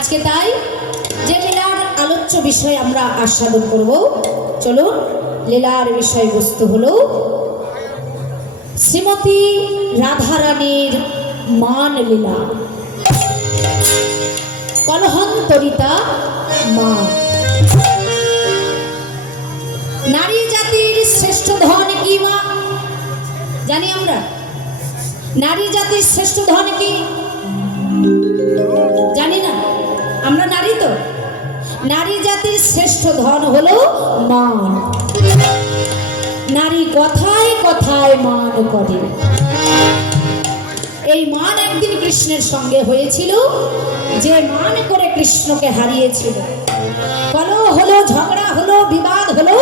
আজকে তাই যে লীলার আলোচ্য বিষয় আমরা আস্বাদন করব। চলুন, লীলার বিষয়বস্তু হলো শ্রীমতী রাধারানীর মান লীলা। কলহন্তরিতা মা। নারী জাতির শ্রেষ্ঠ ধন কি মা? জানি আমরা। নারী জাতির শ্রেষ্ঠ ধন কি জানি না? আমরা নারী তো। নারী জাতির শ্রেষ্ঠ ধন হলো মান। নারী কথায় কথায় মান করে। এই মান একদিন কৃষ্ণের সঙ্গে হয়েছিল, যে মান করে কৃষ্ণকে হারিয়েছিল। কলহ হলো, ঝগড়া হলো, বিবাদ হলো।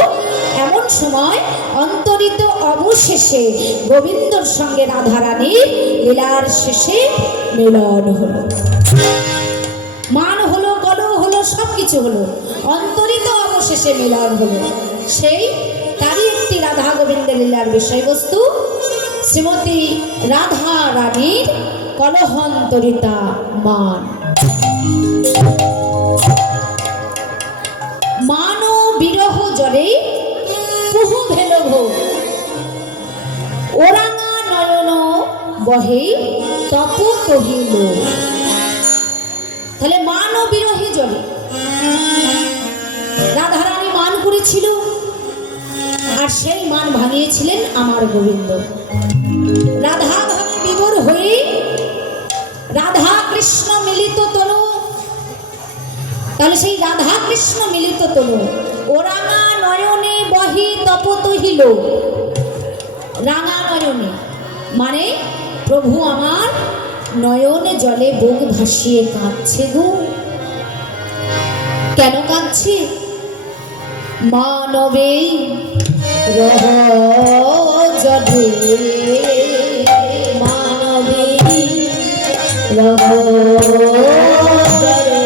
এমন সময় অন্তরিত অবশেষে গোবিন্দর সঙ্গে রাধারানীর লীলার শেষে মিলন হলো। মান হলো, কলহ হলো, সবকিছু হলো, অন্তরিত অবশেষে মিলন হলো। সেই তারই একটি রাধা গোবিন্দের লীলার বিষয়বস্তু শ্রীমতী রাধা রানীর কলহন্তরিতা মান। মান বিরহ জলে কুহু ভেল ভোগ, ওরাঙা নয়ন বহে তপ কহিল। তাহলে মান ও বিরহী জলে রাধারানী মান করেছিল, আর সেই মান ভাঙিয়েছিলেন আমার গোবিন্দ। রাধা ভাবে বিভোর হয়ে রাধা কৃষ্ণ মিলিত তনু। তাহলে সেই রাধা কৃষ্ণ মিলিত তনু ওরাঙা নয়নে বহি তপত হিল। রাঙা নয়নে মানে প্রভু আমার নয়নে জলে বুক ভাসিয়ে কাঁদছে গো। কেন কাঁদছে? মানবে রহ জলে, মানবে রহ জলে,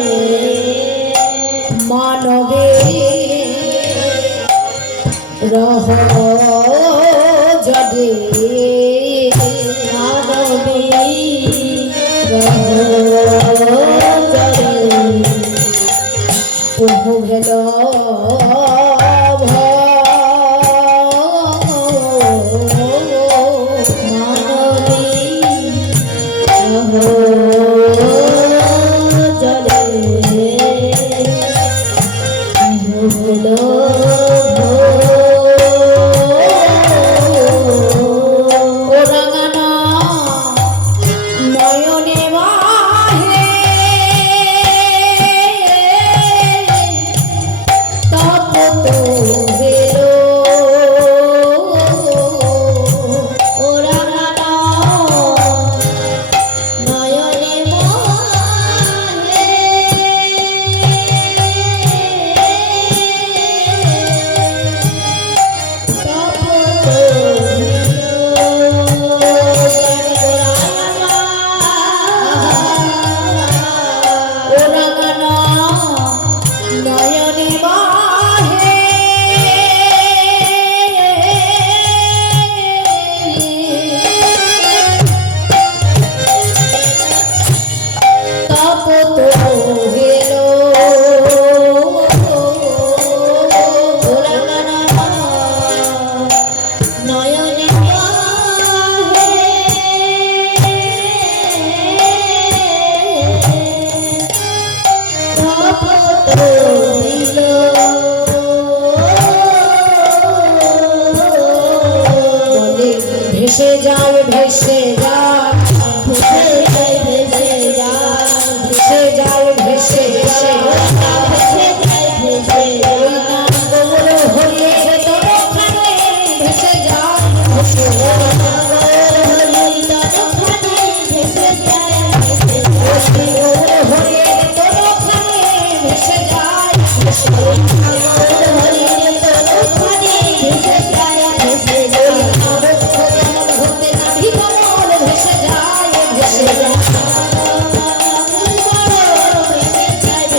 মানবে রহ জলে, মানবে রহ জলে প্রভু ভেল ভেসে যায়, ভেসে যায়, ভেসে যায়, ভেসে যায়, ভেসে যায়, ভেসে ভেসে ভেসে যায়, ভেসে যায় হরিয়ে তরখানে ভেসে যায়, ভেসে যায় ভেসে যায়, হরিয়ে তরখানে ভেসে যায়, ভেসে হরিয়ে তরখানে ভেসে যায়, ভেসে যায় ভেসে যায়, ভেসে যায়।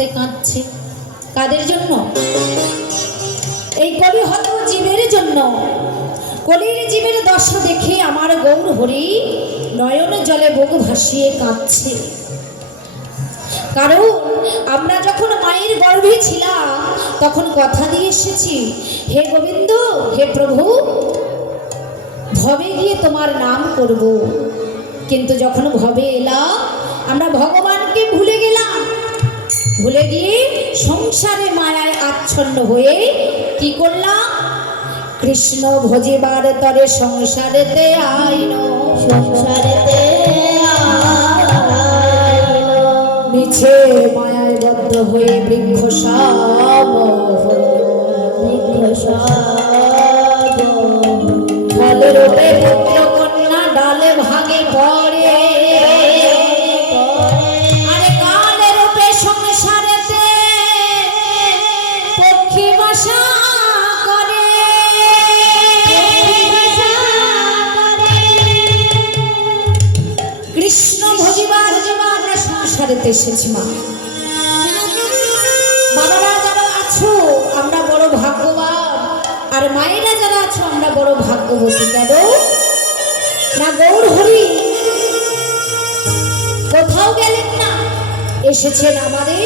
আস্তে কাঁদছে। কাদের জন্য? এই কলিহত জীবের জন্য। কলির জীবের দশা দেখে আমার গৌর হরি নয়ন জলে বুক ভাসিয়ে কাঁদছে। কারণ আমরা যখন মায়ের গর্ভে ছিলাম তখন কথা দিয়ে এসেছি, হে গোবিন্দ, হে প্রভু, ভবে গিয়ে তোমার নাম করব। কিন্তু যখন ভবে এলাম আমরা ভগবানকে ভুলে গেলাম। ভুলে গিয়ে সংসারে মায়ায় আচ্ছন্ন হয়ে কি করলাম? কৃষ্ণ ভজিবার তরে সংসারেতে আইন, সংসারেতে মিছে মায়ায় বদ্ধ হয়ে বৃক্ষ সব ফলের রূপে পুত্র কন্যা ডালে ভাগে পড়ে। আরে কালের রূপে সংসারেতে পক্ষী বাসা করে। কৃষ্ণ ভজিবার জন্য আমরা সংসারেতে এসেছি। মা বাবারা যারা আছো আমরা বড় ভাগ্যবান, আর মায়েরা যারা আছো আমরা বড় ভাগ্যবতী। কেন না? গৌর হরি কোথাও গেলেন না, এসেছেন আমাদের।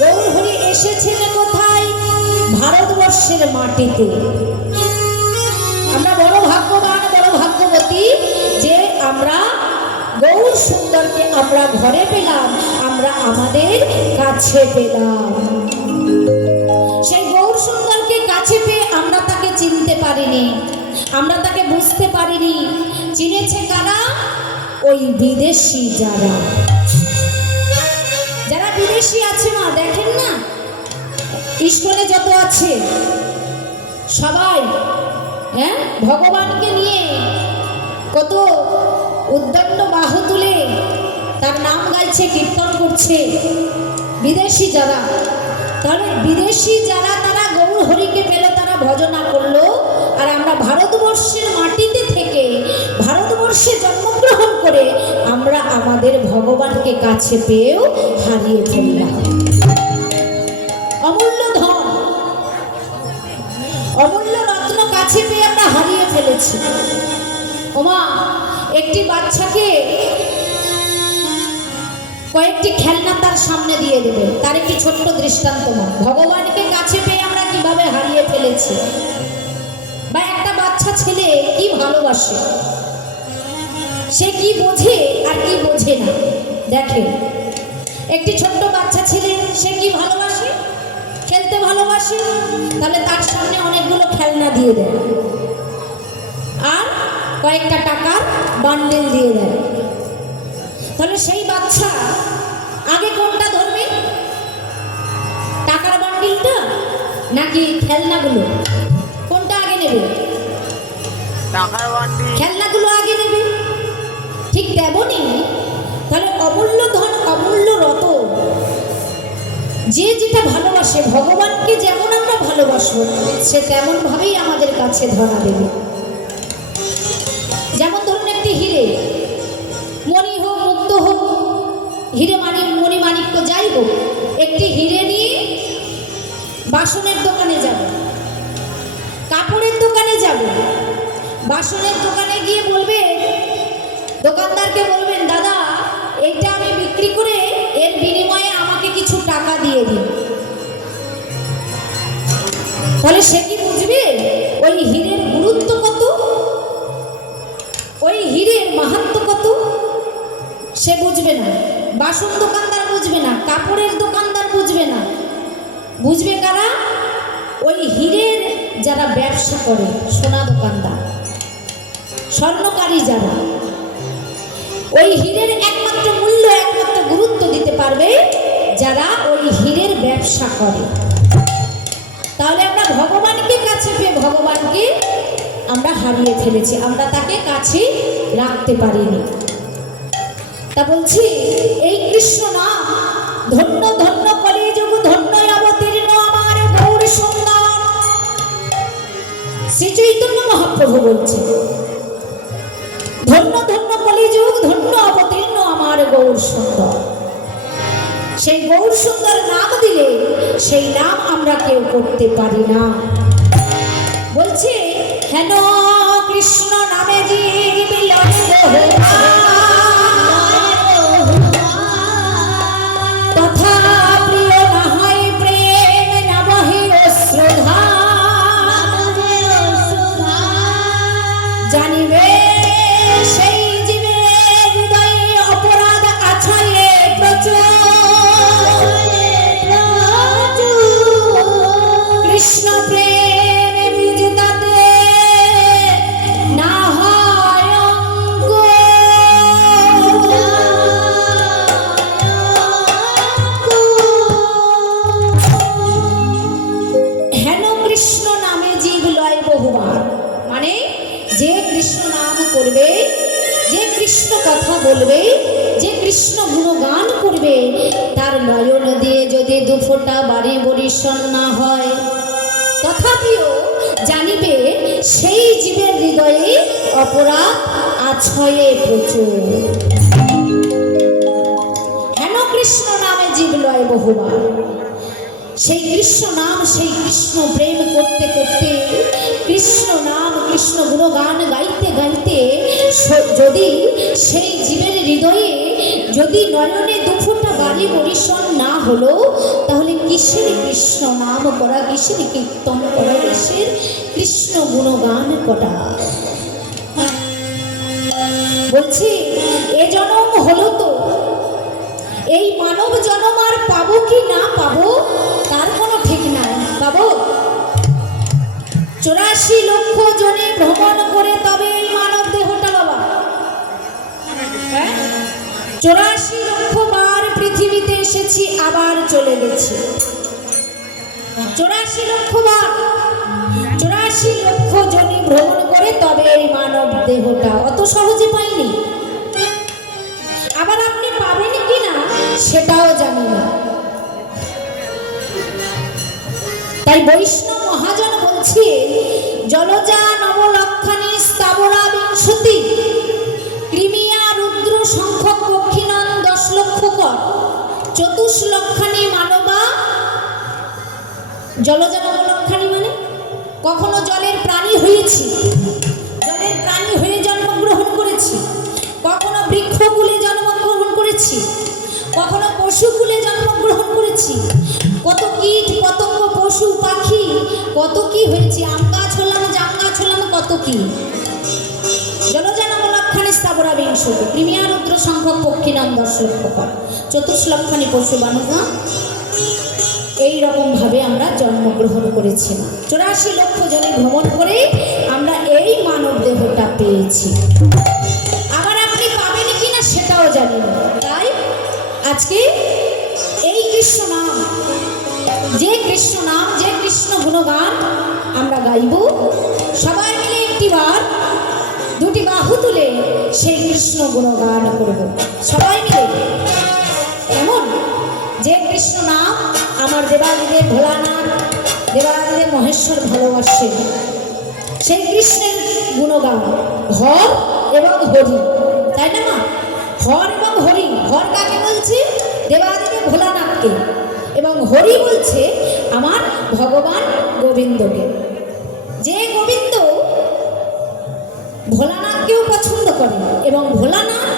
গৌর হরি এসেছেন কোথায়? ভারতবর্ষের মাটিতে। আমরা বড় ভাগ্যবান, বড় ভাগ্যবতী যে আমরা গৌর সুন্দরকে আমরা ঘরে পেলাম, আমরা আমাদের কাছে পেলাম। সেই গৌর সুন্দরকে কাছে পেয়ে আমরা তাকে চিনতে পারিনি, আমরা তাকে বুঝতে পারিনি। চিনেছে কারা? ওই বিদেশি যারা। যারা বিদেশি আছে মা, দেখেন না ইস্কনে যত আছে সবাই, হ্যাঁ, ভগবানকে নিয়ে কত উদ্দণ্ড বাহু তুলে তার নাম গাইছে, কীর্তন করছে। বিদেশি যারা, তাহলে বিদেশি যারা তারা গৌর হরিকে পেলে তারা ভজনা করলো, আর আমরা ভারতবর্ষের মাটিতে থেকে ভারতবর্ষে জন্মগ্রহণ করে আমরা আমাদের ভগবানকে কাছে পেয়েও হারিয়ে ফেললাম। অমূল্য ধন, অমূল্য রত্ন কাছে পেয়ে আমরা হারিয়ে ফেলেছি। ওমা, একটি বাচ্চাকে কয়েকটি খেলনা তার সামনে দিয়ে দেবে, তার একটি ছোট্ট দৃষ্টান্ত। ভগবানকে কাছে পেয়ে আমরা কিভাবে হারিয়ে ফেলেছি। বা একটা বাচ্চা ছেলে কি ভালোবাসে, সে কি বোঝে আর কি বোঝে না। দেখে একটি ছোট্ট বাচ্চা ছেলে, সে কি ভালোবাসে? খেলতে ভালোবাসে। তাহলে তার সামনে অনেকগুলো খেলনা দিয়ে দেয় আর কয়েকটা টাকার বান্ডেল দিয়ে দেয়। তাহলে সেই বাচ্চা আগে কোনটা ধরবে? টাকার বান্ডিলটা নাকি খেলনাগুলো? কোনটা আগে নেবে? টাকার বান্ডিল। খেলনাগুলো আগে নেবে। ঠিক তেমনই তাহলে অমূল্য ধন, অমূল্য রতন, যে যেটা ভালোবাসে, ভগবানকে যেমন আমরা ভালোবাসবো সে তেমন ভাবেই আমাদের কাছে ধরা দেবে। যেমন ধরুন একটি হিরে, মণি হোক, মুক্ত হোক, হিরে মণি মাণিক্য যাই হোক, একটি হিরে নিয়ে বাসনের দোকানে যাব, কাপড়ের দোকানে যাব, বাসনের দোকানে গিয়ে বলবে, দোকানদারকে বলবেন, দাদা এইটা আমি বিক্রি করে এর বিনিময়ে আমাকে কিছু টাকা দিয়ে দিন। তাহলে সে কি বুঝবে ওই হীরের গুরুত্ব কত, ওই হীরের মাহাত্ম্য কত? সে বুঝবে না। বাসন দোকানদার বুঝবে না, কাপড়ের দোকানদার বুঝবে না। বুঝবে কারা? ওই হীরের যারা ব্যবসা করে, সোনা দোকানদার, স্বর্ণকারী যারা, ওই হীরের একমাত্র মূল্য, একমাত্র গুরুত্ব দিতে পারবে যারা ওই হীরের ব্যবসা করে। তাহলে আমরা ভগবানকে কাছে পেয়ে ভগবানকে আমরা হারিয়ে ফেলেছি, আমরা তাকে কাছে রাখতে পারিনি। তা বলছি, এই কৃষ্ণ নাম ধন্য ধন্য কলিযুগ, ধন্য অবতীর্ণ আমার গৌর সুন্দর। শ্রী চৈতন্য মহাপ্রভু বলছে, ধন্য ধন্য কলিযুগ, ধন্য অবতীর্ণ আমার গৌর সুন্দর। সেই গৌর সুন্দর সেই নাম আমরা কেউ করতে পারি না। বলছে হেন কৃষ্ণ নামে জীব লয় তথা প্রিয় না হয় প্রেম না বহে অশ্রুধা জানিবে সেই জীবের হৃদয়ে অপরাধ আছায়ে প্রচুর কৃষ্ণ প্রেম বীজ তাতে না হয় হেন কৃষ্ণ নামে জীব লয় বহুবার, মানে যে কৃষ্ণ নাম করবে, যে কৃষ্ণ কথা বলবে, যে কৃষ্ণ গুণগান করবে, তার নয়ন দিয়ে যদি দুফোঁটা বাড়ি বরিশন না হয় তথাপিও জানিবে সেই জীবের হৃদয়ে অপরাধ আছয়ে প্রচুর। হেন কৃষ্ণ নামে জীব লয় বহুবার, সেই কৃষ্ণ নাম, সেই কৃষ্ণ প্রেম করতে করতে, কৃষ্ণ নাম কৃষ্ণ গুণগান গাইতে গাইতে যদি সেই জীবের হৃদয়ে যদি নয়নে দুফোঁটা বাড়ি বরিশন না হলো, তাহলে কিসের কৃষ্ণ নাম করা, কিসের কীর্তন করা, কিসের কৃষ্ণ গুণগান করা। বলছি এ জনম হলো তো, এই মানব জনম আর পাবো কি না পাবো তার কোনো ঠিক নাই। পাবো 84 লক্ষ জনে ভ্রমণ করে তবে এই মানব দেহটা বাবা, 84 লক্ষ বার পৃথিবীতে এসেছি আবার চলে গেছি। 84 লক্ষ বার, 84 লক্ষ জনে ভ্রমণ করে তবে এই মানব দেহটা, অত সহজে পাইনি। আবার আপনি পাবেন কিনা সেটাও জানি না। তাই বৈষ্ণব মহাজন বলছে জলজা নবলক্ষণী স্থাবরা বিংশতি ক্রিমিয়া রুদ্র সংখ্যক পক্ষিণন 10 লক্ষ কর চতুষ্লক্ষণী মানবা। জলজা নবলক্ষণী মানে কখনো জলের প্রাণী হয়েছি, জলের প্রাণী হয়ে জন্মগ্রহণ করেছি, কখনো বৃক্ষকুলে জন্মগ্রহণ করেছি, কখনো পশুকুলে জন্মগ্রহণ করেছি, কত কীট পতঙ্গ পশু পাখি কত কি হয়েছে, আম গাছ হলাম, জাম গাছ হলাম, কত কি। জলজানবলক্ষণী স্থাবরা বিংশতি ক্রিমিয়া রুদ্র সংখ্যক পক্ষিণাম 10 লক্ষ কর চতুষ্লক্ষণী পশু বানবা। এইরকম ভাবে আমরা জন্মগ্রহণ করেছি। 84 লক্ষ জনে ভ্রমণ করে আমরা এই মানব দেহটা পেয়েছি। আবার আপনি পাবেন কিনা সেটাও জানি না। তাই আজকে এই কৃষ্ণ নাম, যে কৃষ্ণ নাম, যে কৃষ্ণ গুণগান আমরা গাইব, সবাই মিলে একটিবার দুটি বাহু তুলে সেই কৃষ্ণ গুণগান করব সবাই মিলে। এমন যে কৃষ্ণ নাম আমার দেবাদিদেব ভোলানাথ, দেবাদিদেব মহেশ্বর ভালোবাসেন, সেই কৃষ্ণের গুণগান হর এবং হরি, তাই না মা? হর এবং হরি, হর কাকে বলছে? দেবাদিদেব ভোলানাথকে, এবং হরি বলছে আমার ভগবান গোবিন্দকে। যে গোবিন্দ ভোলানাথকেও পছন্দ করেন এবং ভোলানাথ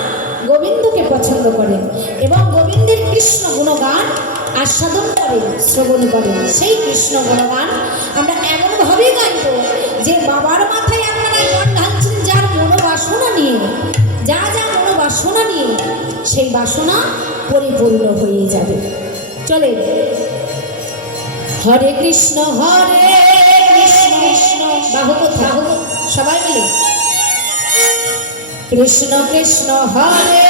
গোবিন্দকে পছন্দ করেন এবং গোবিন্দের কৃষ্ণ গুণগান আস্বাদন করেন, শ্রবণ করেন, সেই কৃষ্ণ গুণগান আমরা এমনভাবে গাইব যে বাবার মাথায় আপনারা জল ঢালছেন যার মনোবাসনা নিয়ে, যা যা মনোবাসনা নিয়ে, সেই বাসনা পরিপূর্ণ হয়ে যাবে। চলে হরে কৃষ্ণ কৃষ্ণ বাহু কোথা, সবাই মিলে কৃষ্ণ কৃষ্ণ হরে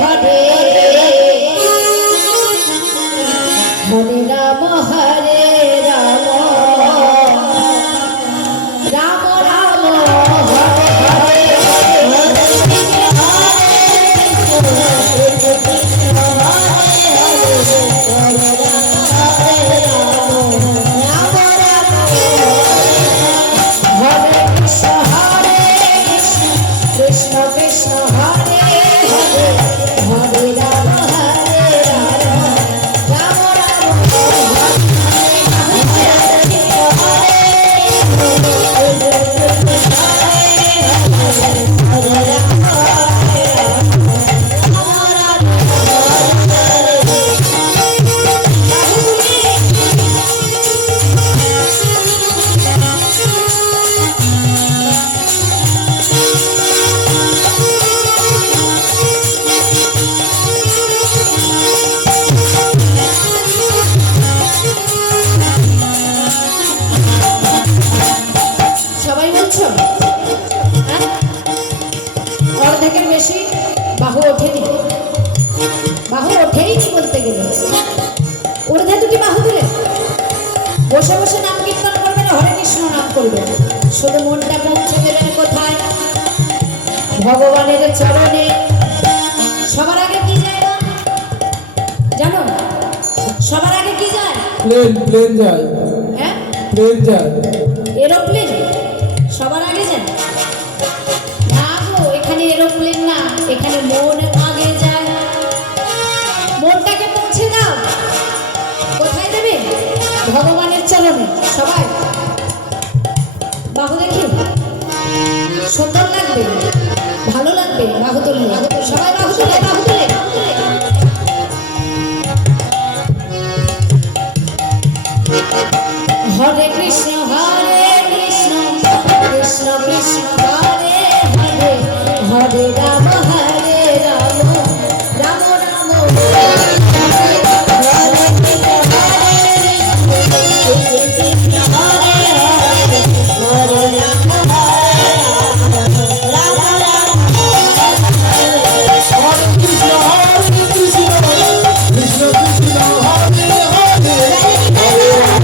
হরে হরে রাম হরে রাম রাম রাম হরে হরে Hare কোথায় দুটি বাহু তুলে বসে বসে নাম কীর্তন করবেন, হরে কৃষ্ণ নাম করবেন, শুধু মনটা পৌঁছে দেবেন কোথায়? ভগবানের চরণে। সবার আগে কি যায় গো? জানো সবার আগে কি যায়? প্লেন যায়, হ্যাঁ, প্লেন যায়। এরোপ্লেন সবার আগে যায় না গো, এখানে এরোপ্লেন না, এখানে মন আগে যায়। মনটাকে পৌঁছে দাও, কোথায় দেবে? ভগবানের চরণে। সবাই বাহু দেখি, সুন্দর লাগবে, ভালো লাগবে বাহু তুললে। সবাই বাহু তুলে, বাহু তুলে। হরে কৃষ্ণ কৃষ্ণ কৃষ্ণ হরে হরে, হরে রাম রাম রাম হরে হরে, হরে কৃষ্ণ কৃষ্ণ হরে হরে, হরে রাম রাম রাম হরে কৃষ্ণ কৃষ্ণ কৃষ্ণ হরে হরে, হরে রাম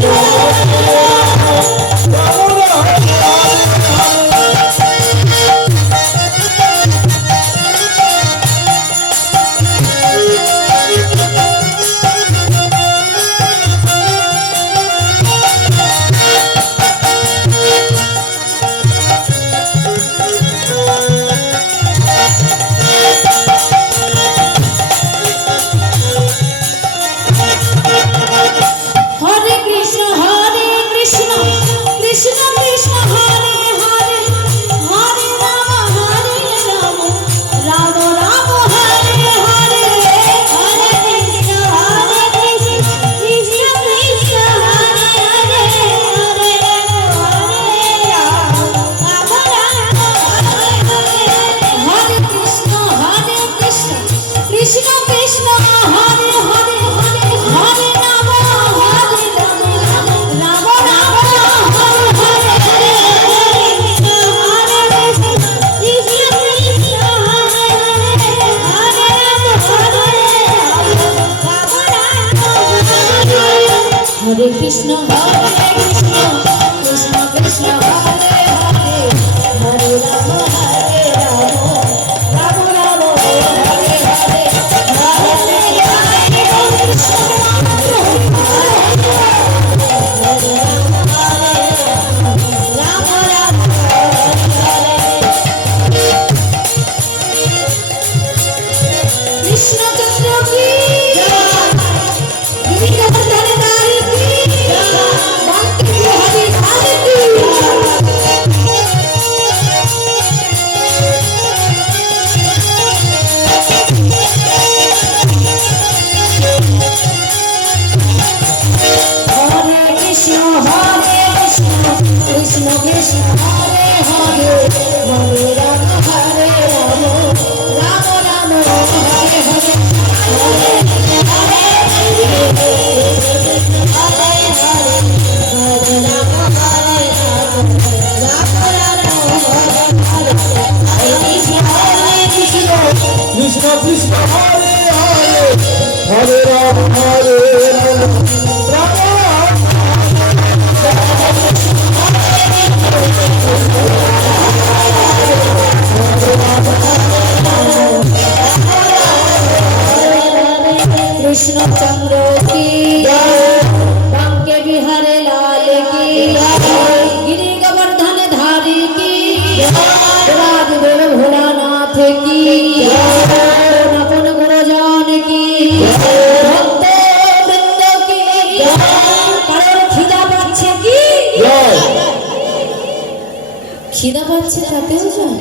হরে কৃষ্ণ কৃষ্ণ কৃষ্ণ হরে হরে, হরে রাম রাম রাম হরে হরে, হরে কৃষ্ণ কৃষ্ণ কৃষ্ণ হরে হরে, হরে রাম হরে কৃষ্ণ কৃষ্ণ কৃষ্ণ হরে হরে, হরে রাম রাম রাম হরে হরে, কৃষ্ণ কৃষ্ণ কৃষ্ণ হরে হরে, হরে রাম হরে কৃষ্ণ কৃষ্ণ কৃষ্ণ কৃষ্ণ হরে হরে, হরে রাম রাম রাম হরে হরে, কৃষ্ণচন্দ্র কি গিরিগোবর্ধন ধারী কি, বাঙ্কি বিহারী ধারী কি। হরে কৃষ্ণ কৃষ্ণ কৃষ্ণ হরে হরে, হরে রাম রাম রাম হরে হরে, হরে হরে হরে হরে, হরে রাম রাম রাম হরে হরে, হরে কৃষ্ণ কৃষ্ণ কৃষ্ণ হরে হরে, হরে রাম রাম কৃষ্ণচন্দ্র কি, বাঙ্কে বিহারে লাল কি, গিরি গোবর্ধন ধারী কি, রাজদেব ভোলানাথ কি, নপন গুরুজন কি, ভক্ত বৃন্দ কি, কারোর খিদা পাচ্ছে কি? খিদা পাচ্ছে তাতেও যায়?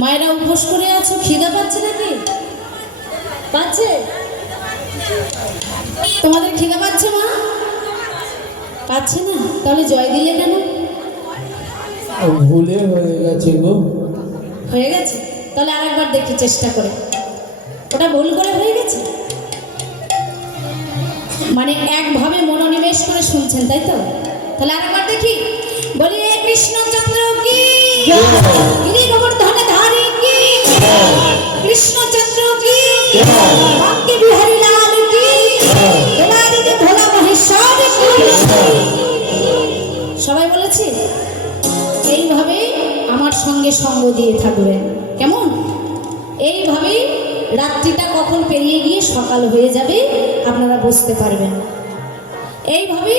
মায়েরা উপোস করে আছো, খিদা পাচ্ছে নাকি? পাচ্ছে? তোমাদের খিদা পাচ্ছে মা? পাচ্ছে না? তাহলে জয় দিলে কেন? ভুলে হয়ে গেছে গো। হয়ে গেছে? তাহলে আরেকবার দেখি চেষ্টা করে। ওটা ভুল করে হয়ে গেছে? মানে একভাবে মনোনিবেশ করে শুনছেন তাই তো? তাহলে আরেকবার দেখি। বলি কৃষ্ণচন্দ্র কি, গিরি গোবর্ধন ধারী কি, কৃষ্ণচন্দ্র কি, বাঙ্কি বিহারী লাল কি, সঙ্গে সঙ্গ দিয়ে থাকবেন, কেমন? এইভাবে রাত্রিটা কখন পেরিয়ে গিয়ে সকাল হয়ে যাবে আপনারা বুঝতে পারবেন। এইভাবে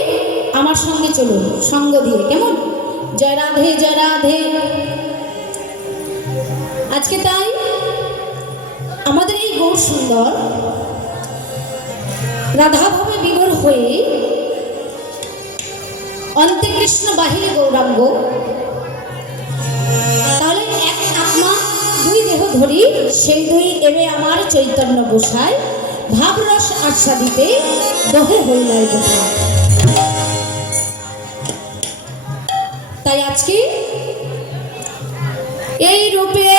আমার সঙ্গে চলুন সঙ্গ দিয়ে, কেমন? জয় রাধে, জয় রাধে। আজকে তাই আমাদের এই গৌর সুন্দর রাধাভাবে বিভোর হয়ে অন্তে কৃষ্ণ বাহিরে গৌরাঙ্গ, তাহলে এক আত্মা দুই দেহ ধরি, সেই দুই এবে আমার চৈতন্য গোসাই ভাবরস আস্বাদিতে দহে হইলাই গোপাল। তাই আজকে এই রূপে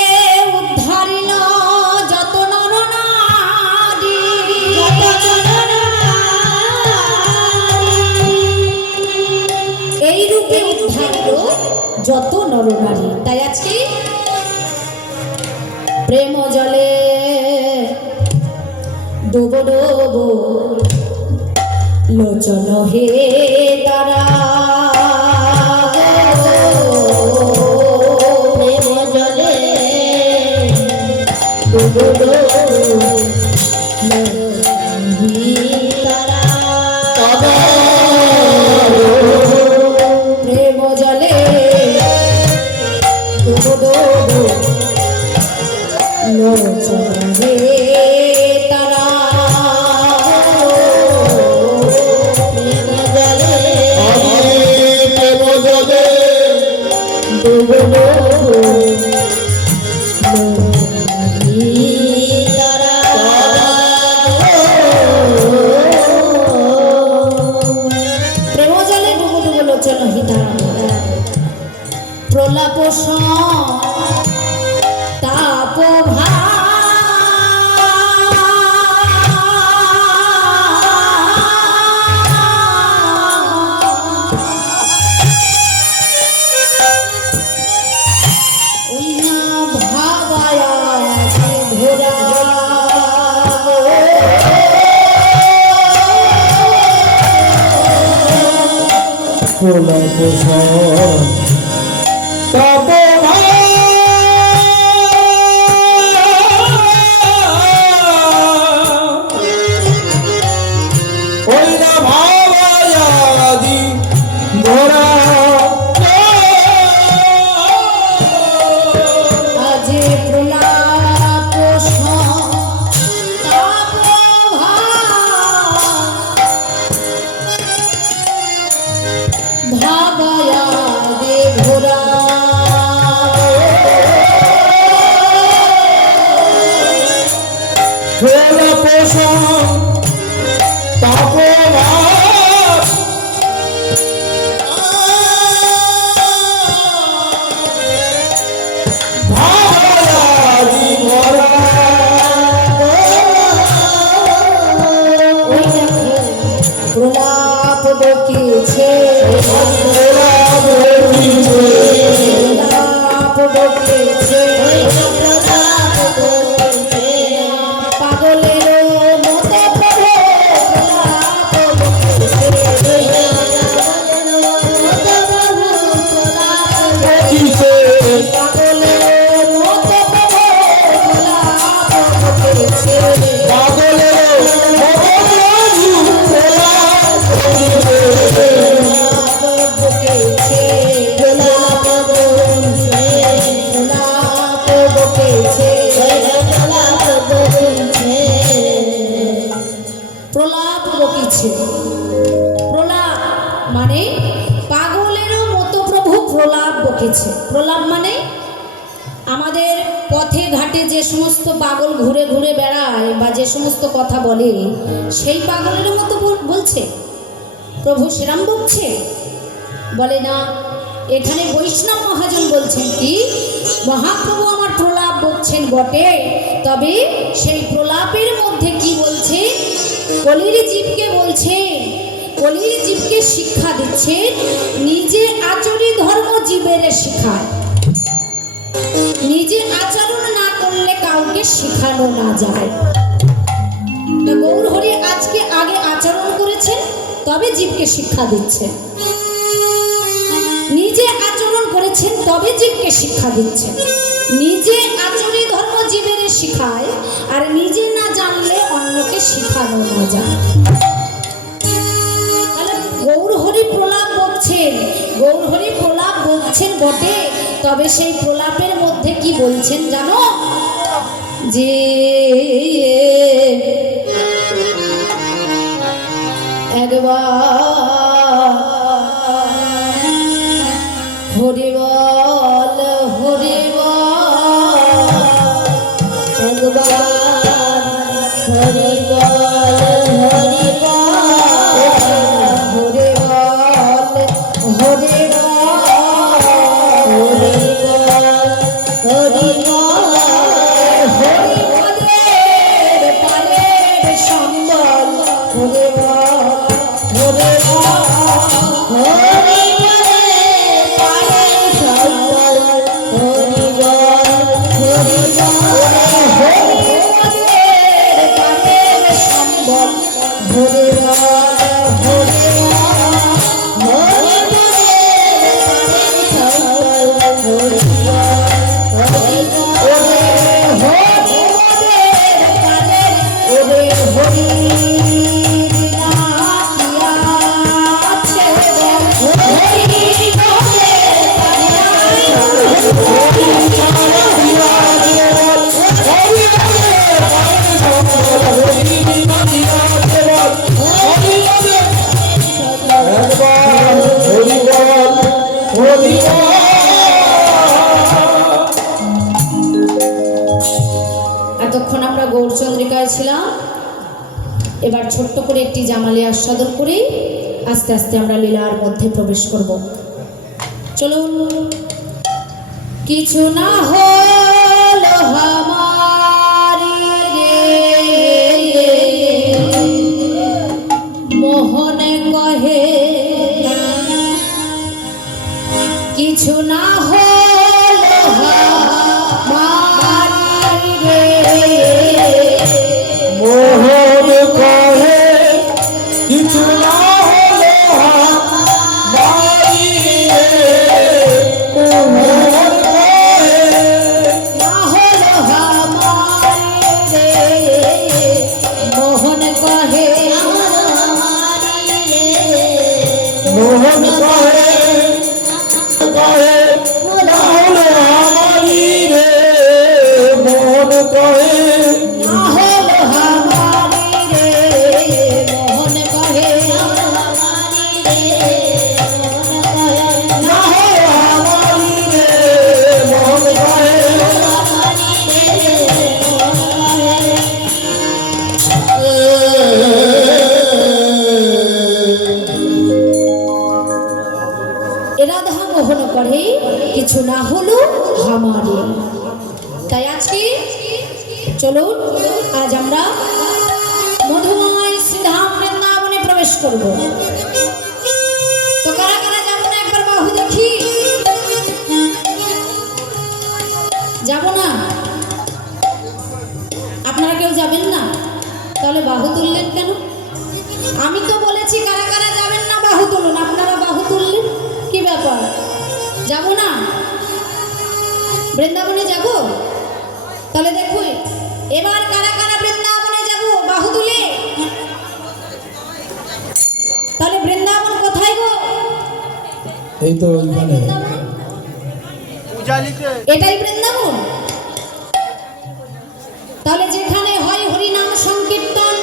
উদ্ধারিণ যত নরনারী, এই রূপে উদ্ধারিণ যত নরনারী, তাই আজকে প্রেম জলে ডুবো ডুবো লোচন হে তারা, প্রেম জলে ডুবো ডুবো লোচন হে তারা, প্রেম জলে ডুবো ডুবো লোচন হে তারা, প্রেম জলে ডুবো ডুবো লোচন হে তারা, প্রলাপ তাপ প্রলাপ বকিছে, প্রলাপ বকিছে, পাগলের মতো প্রভু প্রলাপ বকিছে, পাগলের মতো প্রভু প্রলাপ বকিছে, প্রলাপ বকিছে। প্রলাপ মানে পাগলেরও মতো প্রভু প্রলাপ বকেছে। প্রলাপ মানে আমাদের পথে ঘাটে যে সমস্ত পাগল ঘুরে ঘুরে বেড়ায় বা যে সমস্ত কথা বলে, সেই পাগলের মতো বলছে প্রভু সেরাম বকছে, বলে না। এখানে বৈষ্ণব মহাজন বলছেন কি, মহাপ্রভু আমার প্রলাপ বকছেন বটে, তবে সেই প্রলাপের মধ্যে কি বলছে, কলির জীবকে বলছে, কলির জীবকে শিক্ষা দিচ্ছে, নিজে আচরি ধর্ম জীবের শিখায়, নিজে আচরণ না করলে কাউকে শেখানো না যায়। গৌর হরি আজকে আগে আচরণ করেছেন, তবে জীবকে শিক্ষা দিচ্ছে। নিজে আচরণ করে করেছেন তবে জীবকে শিক্ষা দিচ্ছেন। নিজে আচরণে ধর্ম জীবের শিখায়, আর নিজে না জানলে অন্যকে শিখানো না যায়। তাহলে গৌরহরি প্রলাপ বকছেন, গৌরহরি প্রলাপ বকছেন বটে, তবে সেই প্রলাপের মধ্যে কি বলছেন জানো? যে একবার হরি বল হরি বল, একবার হরি বল হরি বল, হরি বল হরি বল, হরি বল হরি বল, হরি বলের পারের সম্বল, হরি বল হরি বল, হরি বলের পারের সম্বল, হরি বল হরি বল, হরি বলের পারের সম্বল, হরি বল হরি বল, হরি বলের পারের সম্বল, হরি বল হরি বল, হরি বলের পারের, হরি এতক্ষণ আমরা গৌরচন্দ্রিকায় ছিলাম, এবার ছোট্ট করে একটি জামালে আস্বাদন করে আস্তে আস্তে আমরা লীলার মধ্যে প্রবেশ করব। চলুন। কিছু না হল হামারি রে, মোহনে কহে কিছু না হল হামারি রে, মোহন কহে কিছু না হলে হামারি রে, মোহন কহে না হল হামারি রে, মোহন কহে মোহন কহে কহে না হলে হামারি রে, মোহন কহে না হল হামারি রে, মোহন কহে না হলে হামারি রে, মোহন কহে রাধা মোহন করে কিছু না হলো হামারে। তাই আজকে চলুন, আজ আমরা মধুময় শ্রীধাম বৃন্দাবনে প্রবেশ করব। তো কারা কারা যাবো না একবার বাহু দেখি? যাব না? আপনারা কেউ যাবেন না? তাহলে বাহু তুললেন কেন? আমি তো বলেছি কারা কারা যাবেন না বাহু তুলুন, আপনারা বাহু তুললেন, কি ব্যাপার? যাব না? বৃন্দাবনে যাব? তাহলে দেখুন এবার কারা কারা বৃন্দাবনে যাব বাহু তুলে। তাহলে বৃন্দাবন কোথায় গো? এই তো ওইখানে। পূজালিতে এটাই বৃন্দাবন? তাহলে যেখানে হয় হরিনাম সংকীর্তন,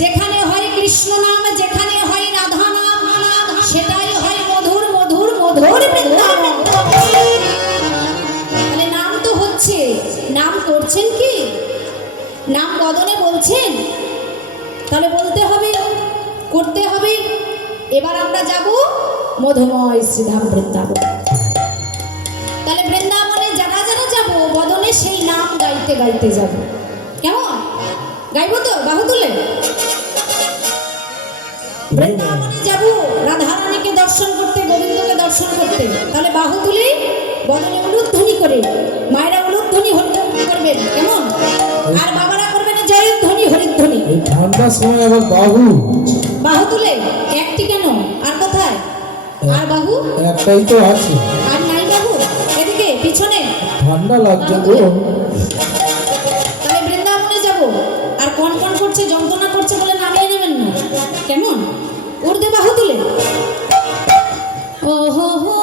যেখানে হয় কৃষ্ণ নাম, যেখানে হয় রাধা নাম, সেটাই হয় মধুর মধুর মধুর বৃন্দাবন। তাহলে নাম তো হচ্ছে, নাম করছেন কি? নাম বদনে বলছেন, তাহলে বলতে হবে, করতে হবে। এবার আমরা যাব মধুময় শ্রীধাম বৃন্দাবন। তাহলে বৃন্দাবনে যারা যারা যাব বদনে সেই নাম গাইতে গাইতে যাব। কেমন গাইব তো? বাহু তুলে বৃন্দাবনে যাব রাধারানীকে দর্শন করতে, গোবিন্দকে দর্শন করতে। তাহলে বাহু তুলে বদনে উলুধ্বনি করে, মায়েরা উলুধ্বনি করবেন, কেমন? আর বাবারা করবেন জয়ধ্বনি হরিধ্বনি। এই ঠান্ডার সময় আবার বাহু বাহু তুলে একটি কেন, আর কোথায়? আর বাহু? একটাই তো আছে। আর নাই বাহু? এদিকে পিছনে। ঠান্ডা লাগছে গো। তাহলে বৃন্দাবনে যাব। আর কন কন করছে, যন্ত্রণা করছে বলে নামিয়ে নেবেন না, কেমন? ঊর্ধ্বে বাহু তুলে। ও হো হো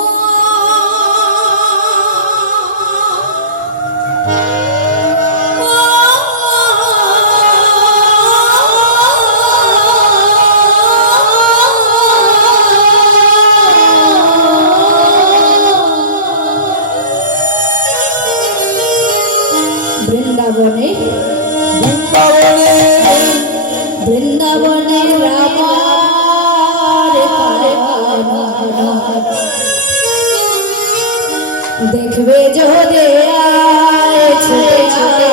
বৃন্দাবনে বৃন্দাবনে বৃন্দাবনে রামার কারখানা দেখবে যদি আয় ছুটে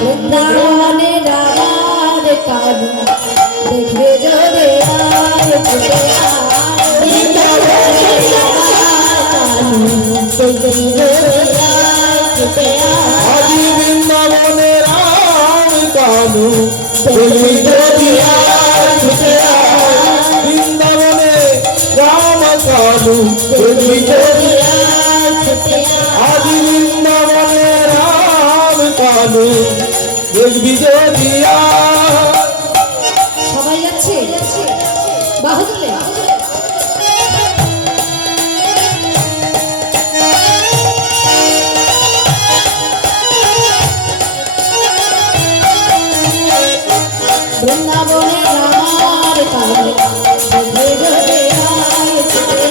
বৃন্দাবনে রামার কারখানা দেখবে যদি আয় ছুটে বৃন্দাবনে আজি বৃন্দাবনে রাম কানু দেখবি যদি আয় ছুটে আয়। বৃন্দাবনে রাম কানু দেখবি যদি আয় ছুটে আয়। আজি বৃন্দাবনে রাম কানু দেখবি যদি আয়। সবাই যাচ্ছে বাহু তুলে। বৃন্দাবনে রামার কারখানা দেখবে যদি আয় ছুটে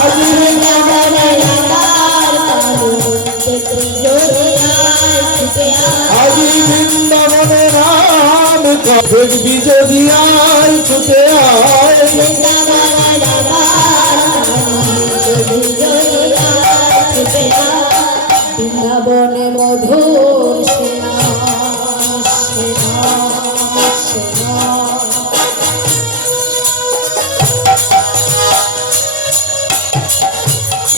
আজি বৃন্দাবনে আজি বৃন্দাবনে রাম দেখবি যদি আয় ছুটে আয়। বৃন্দাবনে মধুর সেনা সেনা সেনা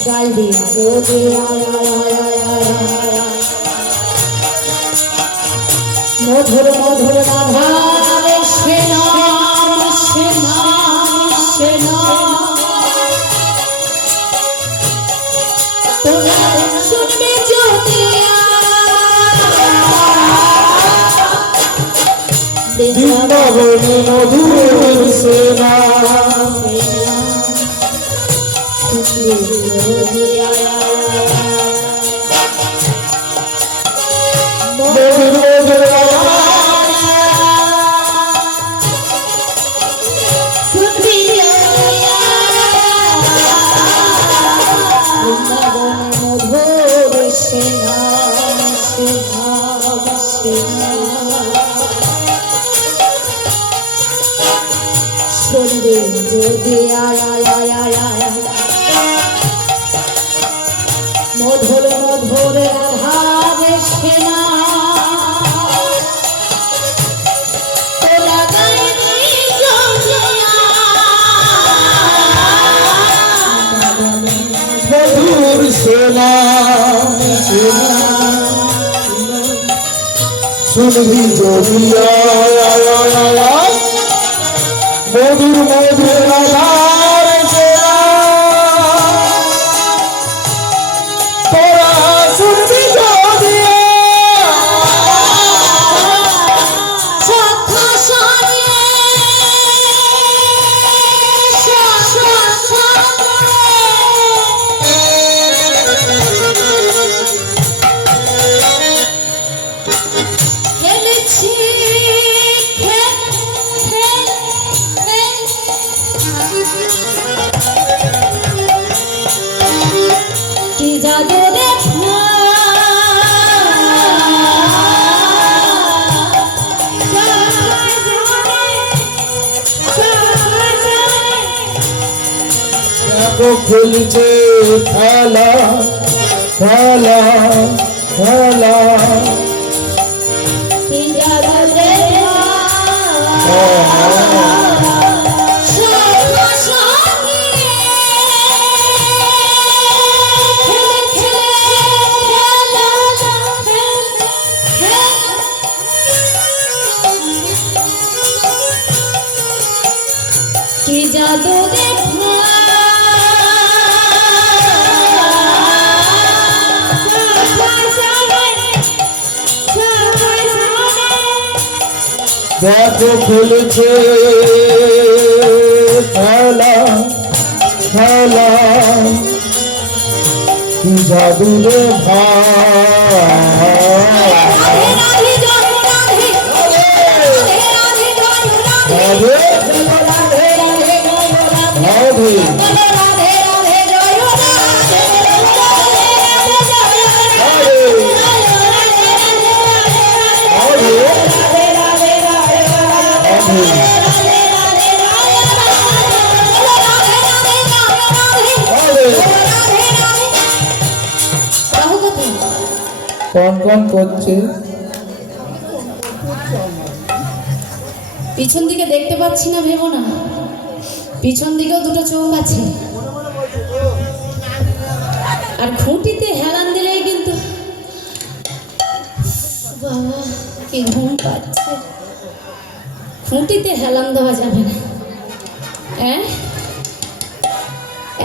গাইবে যদি আয় আয় আয় আয় আয় আয় আয়। মধুর মধুর রাধার সেনা সেনা সেনা তোরা শুনবে যদি বৃন্দাবনে মধুর সেনা মধুর মধুর মধুর সেনা সেনা সেনা শুনবে যদি আয় আয় আয় আয় আয়। মধুর মধুর রাধার সেনা তোরা গাইবি যদি মধুর সেনা শুনবি যদি আয় আয় আয় আয় আয়। মধুর মধুর রাধার সেনা তোরা শুনবি যদি সখা সারিয়ে খেলেছি কি জাদু দেখা দেখো খেলছে খেলা খেলা খেলা কি জাদু দেখা কি জাদু দেখা দেখো খেলেছে খেলা খেলা কি জাদু রে ভাই রাধে জয় রাধে রাধে রাধে জয় রাধে রাধে রাধে জয় রাধে রাধে রাধে রাধে জয় রাধে কন কন করছে পিছন দিকে দেখতে পাচ্ছি না ভেবো না, পিছন দিকেও দুটো চোখ আছে, আর খুঁটিতে হেলান দিলেই কিন্তু বাবা কি ঘুম পাচ্ছে। খুঁটিতে হেলান দেওয়া যাবে না, হ্যাঁ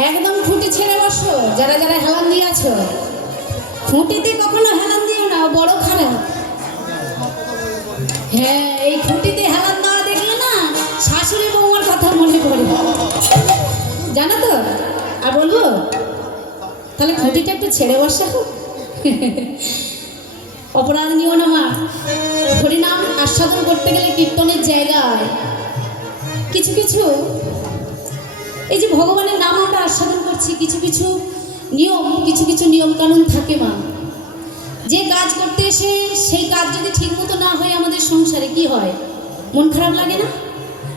একদম খুঁটি ছেড়ে বসো। যারা যারা হেলান দিয়ে আছো, খুঁটিতে কখনো হেলান দিও না, বড় খারাপ। হ্যাঁ এই খুঁটিতে হেলান দেওয়া দেখলে না শাশুড়ি বৌমার কথা মনে পড়ে, জানো তো। আর বলবো তাহলে খুঁটিটা একটু ছেড়ে বসা হোক। অপরাধ নিও না মা, হরিনাম আস্বাদন করতে গেলে কীর্তনের জায়গায় কিছু কিছু এই যে ভগবানের নাম আমরা আস্বাদন করছি, কিছু কিছু নিয়ম কানুন থাকে মা। যে কাজ করতে এসে সেই কাজ যদি ঠিক মতো না হয় আমাদের সংসারে কি হয়, মন খারাপ লাগে না?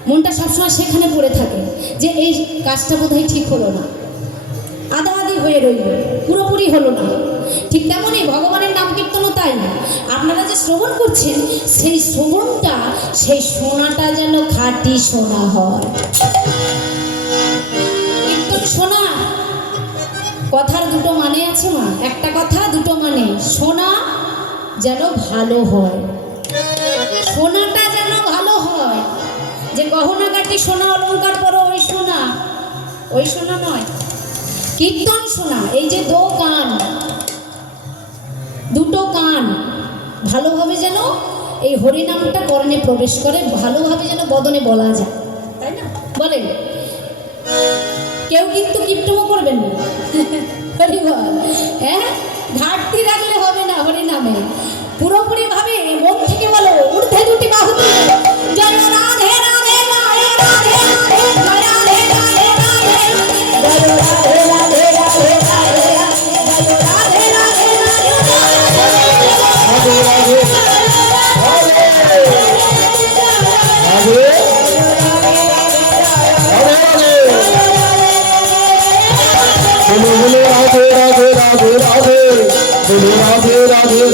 মনটা সবসময় সেখানে পড়ে থাকে যে এই কাজটা বোধহয় ঠিক হলো না, আধা আধি হয়ে রইল, পুরোপুরি হলো না। ঠিক তেমনই ভগবানের নাম কীর্তনও তাই। আপনারা যে শ্রবণ করছেন সেই শ্রবণটা, সেই শোনাটা যেন খাঁটি শোনা হয়। কীর্তন শোনা কথার দুটো মানে আছে মা, একটা কথা দুটো মানে। শোনা যেন ভালো হয়, শোনাটা যেন ভালো হয়। যে গহনা কাটি সোনা অলঙ্কার পরো ওই শোনা নয়, কীর্তন শোনা। এই যে দুটো কান ভালোভাবে যেন এই হরিনামটা কর্ণে প্রবেশ করে, ভালোভাবে যেন বদনে বলা যায়, তাই না? বলেন কেউ কিন্তু কীর্তনও করবেন না। হ্যাঁ ঘাটতি রাখলে হবে না হরিনামে, পুরোপুরি ভাবে মন থেকে বলো, ঊর্ধ্বে দুটি বাহু তুলে জয় রাধে রাধে জয় রাধে রাধে জয় রাধে রাধে রাধে জয় রাধে রাধে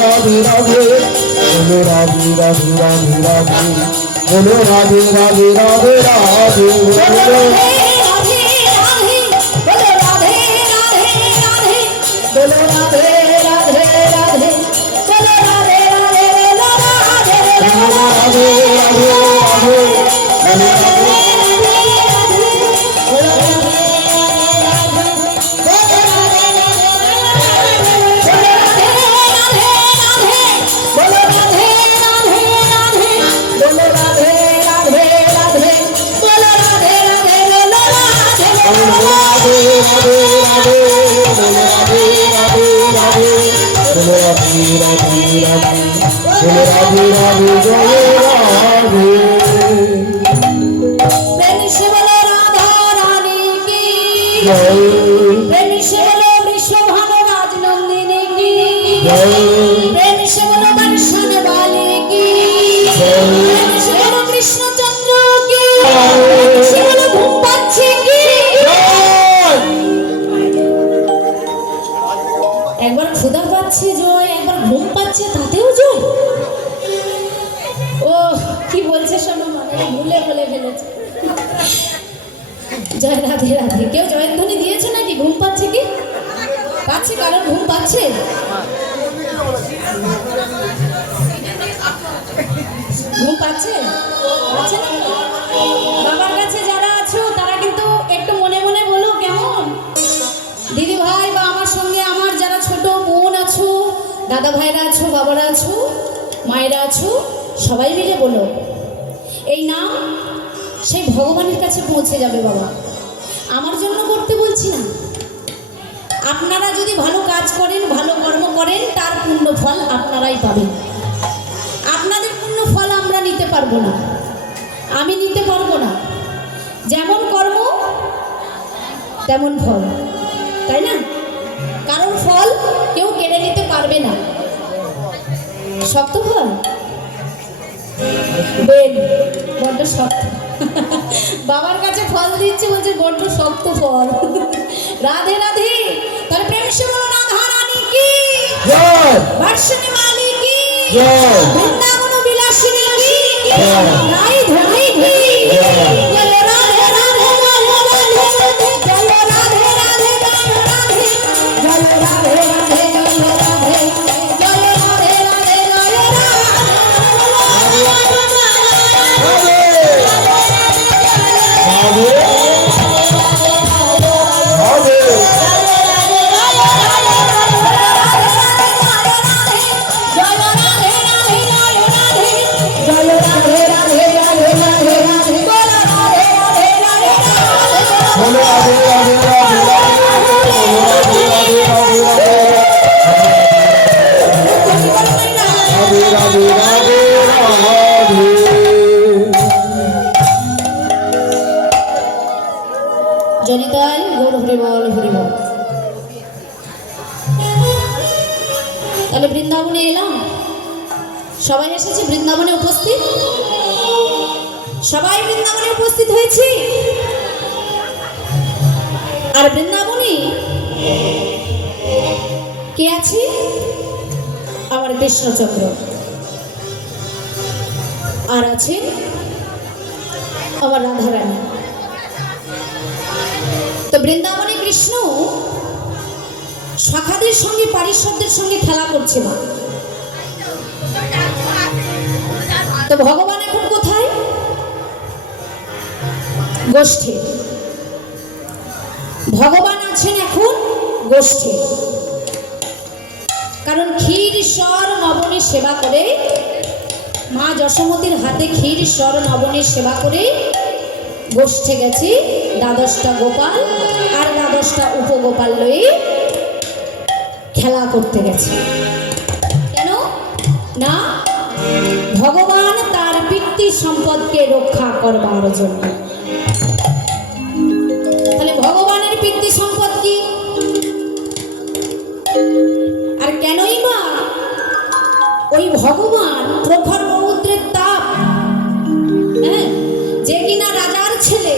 রাধে রাধে জয় রাধে রাধে রাধে রাধে রাধে রাধে বলো রাধে রাধে রাধে রাধে বলো রাধে রাধে রাধে রাধে বলো রাধে রাধে রাধে রাধে কৃষ্ণচন্দ্র কি ঘুম পাচ্ছে কি? একবার ক্ষুধা পাচ্ছে জয়, একবার ঘুম পাচ্ছে তাতেও জয়। ও কি বলছে শোনো, মানে ভুলে বলে ফেলেছে। জয় রাধে রাধে। কেউ জয়ধ্বনি দিয়েছে নাকি? ঘুম পাচ্ছে কি? পাচ্ছে, কারণ ঘুম পাচ্ছে। ঘুম পাচ্ছে? পাচ্ছে না? বাবার কাছে যারা আছো তারা কিন্তু দাদা ভাইরা আছো, বাবারা আছো, মায়েরা আছো, সবাই মিলে বলো, এই নাম সেই ভগবানের কাছে পৌঁছে যাবে বাবা। আমার জন্য করতে বলছি না, আপনারা যদি ভালো কাজ করেন, ভালো কর্ম করেন, তার পূর্ণ ফল আপনারাই পাবেন। আপনাদের পূর্ণ ফল আমরা নিতে পারবো না, আমি নিতে পারবো না। যেমন কর্ম তেমন ফল, তাই না? কারণ ফল কেউ কেড়ে নিতে পারবে না। শক্ত ফল বেল, বড্ড শক্ত। বাবার কাছে ফল দিচ্ছে, বলছে বড্ড শক্ত ফল। রাধে রাধে। তাহলে প্রেম সে বলো রাধা রানী কি জয়, বর্ষণে মালি কি জয়, বৃন্দাবন বিলাসিনী কি জয়, রাই ধরাই কি জয় রাধে রাধে জয় রাধে জয় রাধে রাধে জয় রাধে জয় রাধে রাধে জয় রাধে জয় রাধে রাধে জয় বলো রাধে রাধে রাধে রাধে রাধে রাধে রাধে। জনিতাই গৌর হরি বল হরি বল। তাহলে বৃন্দাবনে এলাম, সবাই এসেছে বৃন্দাবনে উপস্থিত, সবাই বৃন্দাবনে উপস্থিত হয়েছি। আর বৃন্দাবনে কে আছে? আমার কৃষ্ণচন্দ্র, আর আছে আমার রাধারানী। তো বৃন্দাবনে কৃষ্ণ সখাদের সঙ্গে, পারিষদদের সঙ্গে খেলা করছে না। তো ভগবান এখন কোথায়? গোষ্ঠে। ভগবান আছেন এখন গোষ্ঠে, কারণ ক্ষীর স্বর নবনীর সেবা করে, মা যশোমতীর হাতে ক্ষীর স্বর নবনীর সেবা করে গোষ্ঠে গেছে। দ্বাদশটা গোপাল আর দ্বাদশটা উপগোপাল লয়ে খেলা করতে গেছে। কেন না? ভগবান তার পিতৃ সম্পদকে রক্ষা করবার জন্য। তাহলে ভগবানের পিতৃ সম্পদ কি? আর কেনই বা ওই ভগবান প্রখর রৌদ্রের তাপ, হ্যাঁ, যে কিনা রাজার ছেলে,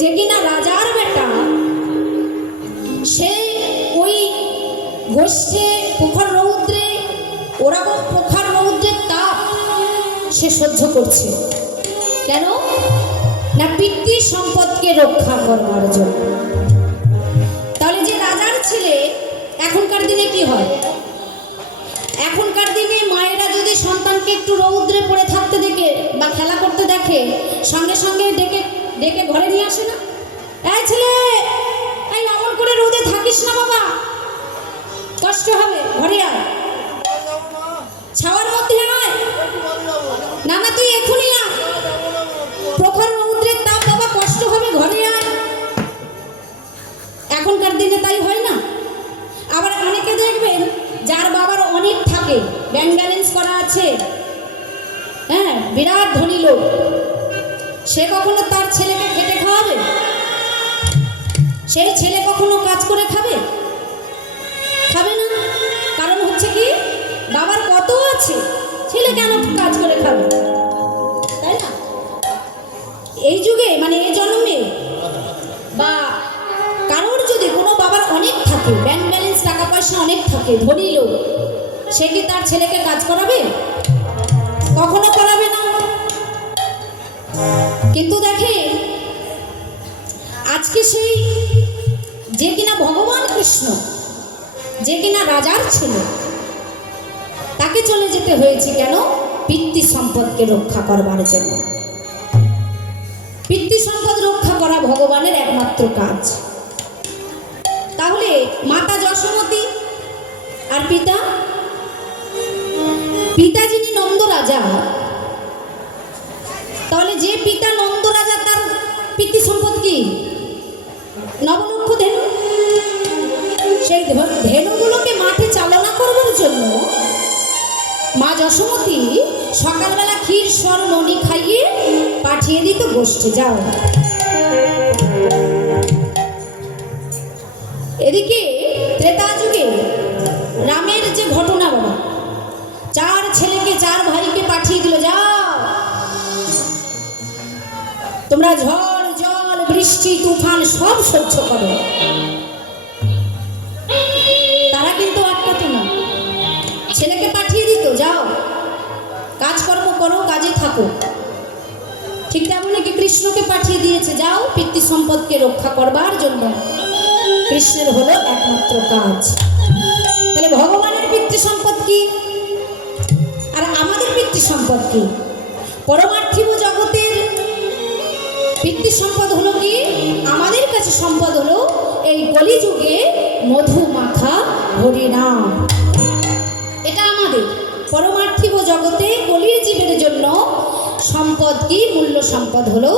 যে কিনা রাজার বেটা, সে ওই গোষ্ঠে প্রখর রৌদ্রে, ওরকম প্রখর রৌদ্রের তাপ সে সহ্য করছে। কেন না? পিতৃ সম্পদকে রক্ষা করবার জন্য। তাহলে যে রাজার ছেলে, এখনকার দিনে কি হয়? এখনকার দিনে মায়েরা যদি সন্তানকে একটু রৌদ্রে পড়ে থাকতে দেখে বা খেলা করতে দেখে, সঙ্গে সঙ্গে ডেকে ডেকে ঘরে নিয়ে আসে না? এই ছেলে, এই অমন করে রোদে থাকিস না বাবা, কষ্ট হবে, ঘরে আয়, ছাওয়ার মধ্যে নয়। না না, তুই এখনই আয়, প্রখর রৌদ্রের তাপ বাবা, কষ্ট হবে, ঘরে আয়। এখনকার দিনে তাই হয় না? আবার অনেকে দেখবেন যার বাবার অনেক থাকে, ব্যাংক ব্যালেন্স করা আছে, হ্যাঁ, বিরাট ধনী লোক, সে কখনো তার ছেলেকে খেটে খাওয়াবে? সেই ছেলে কখনো কাজ করে খাবে? খাবে না। কারণ হচ্ছে কি, বাবার কত আছে, ছেলে কেন কাজ করে খাবে? তাই না? এই যুগে, মানে এই জন্মে, বা কারোর যদি কোনো বাবার অনেক থাকে, ব্যাংক ব্যালেন্স, টাকা পয়সা অনেক থাকে, ধনী লোক, সে কি তার ছেলেকে কাজ করাবে? কখনো করাবে না। কিন্তু দেখে আজকে সেই যে কিনা ভগবান কৃষ্ণ, যে কিনা রাজার ছেলে, তাকে চলে যেতে হয়েছে কেন? পিতৃ সম্পদকে রক্ষা করবার জন্য। পিতৃ সম্পদ রক্ষা করা ভগবানের একমাত্র কাজ। তাহলে মাতা যশোমতী আর পিতা পিতা যিনি নন্দ রাজা, তাহলে যে পিতা নন্দ রাজা তার পিতৃ সম্পদ কি? নবলক্ষ ধেনু। সেই ধেনুগুলোকে মাঠে চালনা করবার জন্য মা যশোমতী সকালবেলা ক্ষীর সর ননি খাইয়ে পাঠিয়ে দিত গোষ্ঠে, যাও। এদিকে ত্রেতা যুগে রামের যে ঘটনা, বাবা 4 ছেলেকে 4 ভাইকে পাঠিয়ে দিল, যাও তোমরা ঝড় জল বৃষ্টি তুফান সব সহ্য করো। তারা কিন্তু আটকাতো না, ছেলেকে পাঠিয়ে দিত, যাও কাজকর্ম করো, কাজে থাকো। ঠিক তেমনই কি কৃষ্ণকে পাঠিয়ে দিয়েছে, যাও পিতৃ সম্পদকে রক্ষা করবার জন্য। কৃষ্ণের হলো একমাত্র কাজ। তাহলে ভগবানের পিতৃ সম্পদ কি আর আমাদের পিতৃ সম্পদ কি? পরমার্থিব জগতের পিতৃ সম্পদ হলো কি? আমাদের কাছে সম্পদ হলো এই কলিযুগে মধু মাখা হরিনাম। এটা আমাদের পরমার্থিব জগতে কলির জীবের জন্য সম্পদ কি? মূল্য সম্পদ হলো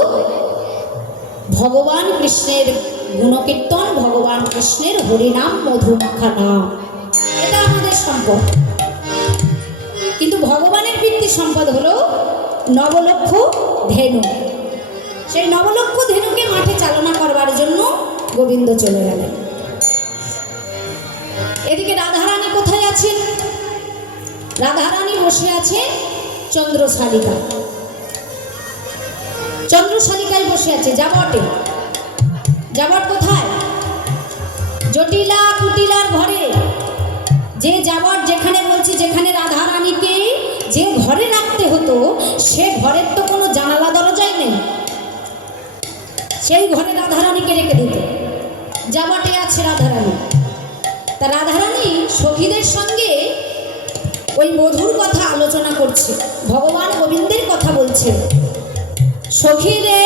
ভগবান কৃষ্ণের গুণকীর্তন, ভগবান কৃষ্ণের হরিনাম, মধু মাখা নাম, এটা আমাদের সম্পদ। কিন্তু ভগবানের পিতৃ সম্পদ হলো নবলক্ষ ধেনু। সেই নবলক্ষ ধেনুকে মাঠে চালনা করবার জন্য গোবিন্দ চলে গেলেন। এদিকে রাধারানী কোথায় আছেন? রাধারানী বসে আছে চন্দ্রশালিকা, চন্দ্রশালিকায় বসে আছে জাবটে। জাবট কোথায়? জটিলা কুটিলার ঘরে। যে জাবট যেখানে বলছি, যেখানে রাধারানীকে যে ঘরে রাখতে হতো, সে ঘরের তো কোনো জানালা দরজাই নেই, সেই ঘরে রাধারানীকে রেখে দিত। জাবটে আছে রাধারানী। তা রাধারানী সখীদের সঙ্গে ওই মধুর কথা আলোচনা করছে, ভগবান গোবিন্দের কথা বলছে। সখী রে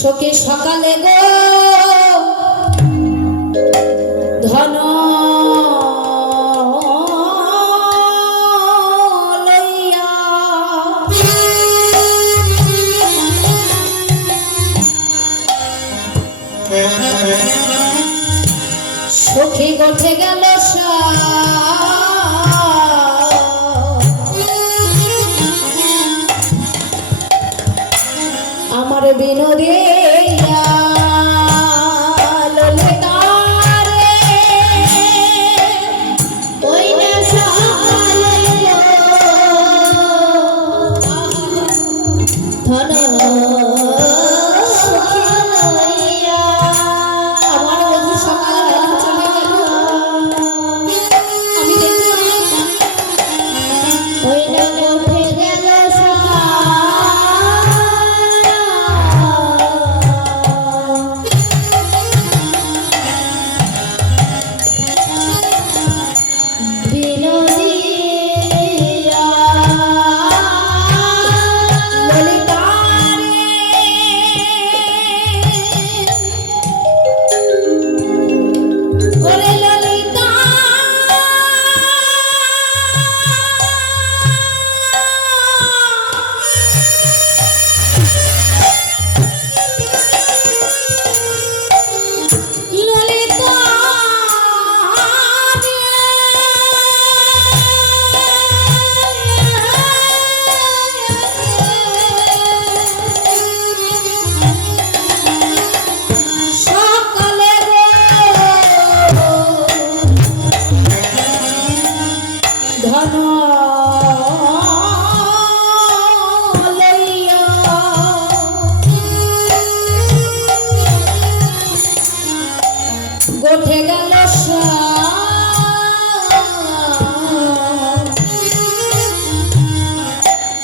সখী সকালে গো ধন লইয়া সখী গোঠে গেল আমার বিনোদে গোঠে গেল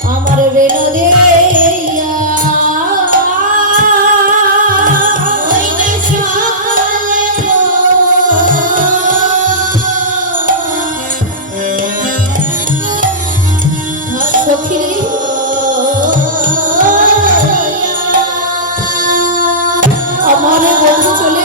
আমার বিনোদে সখী আমার বন্ধু চলে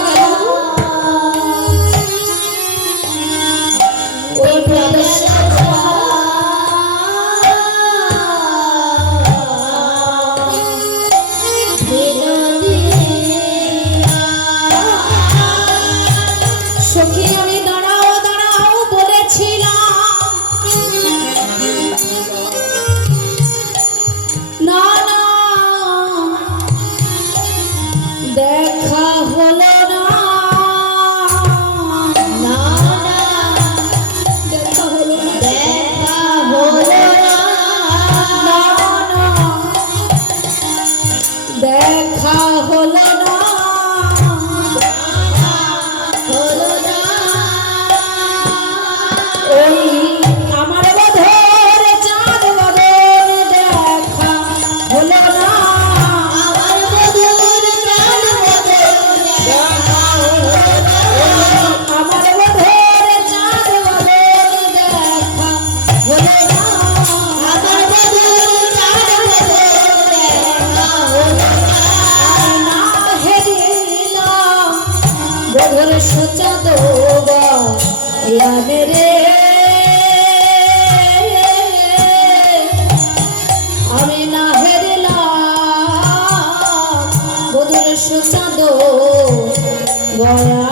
দয়া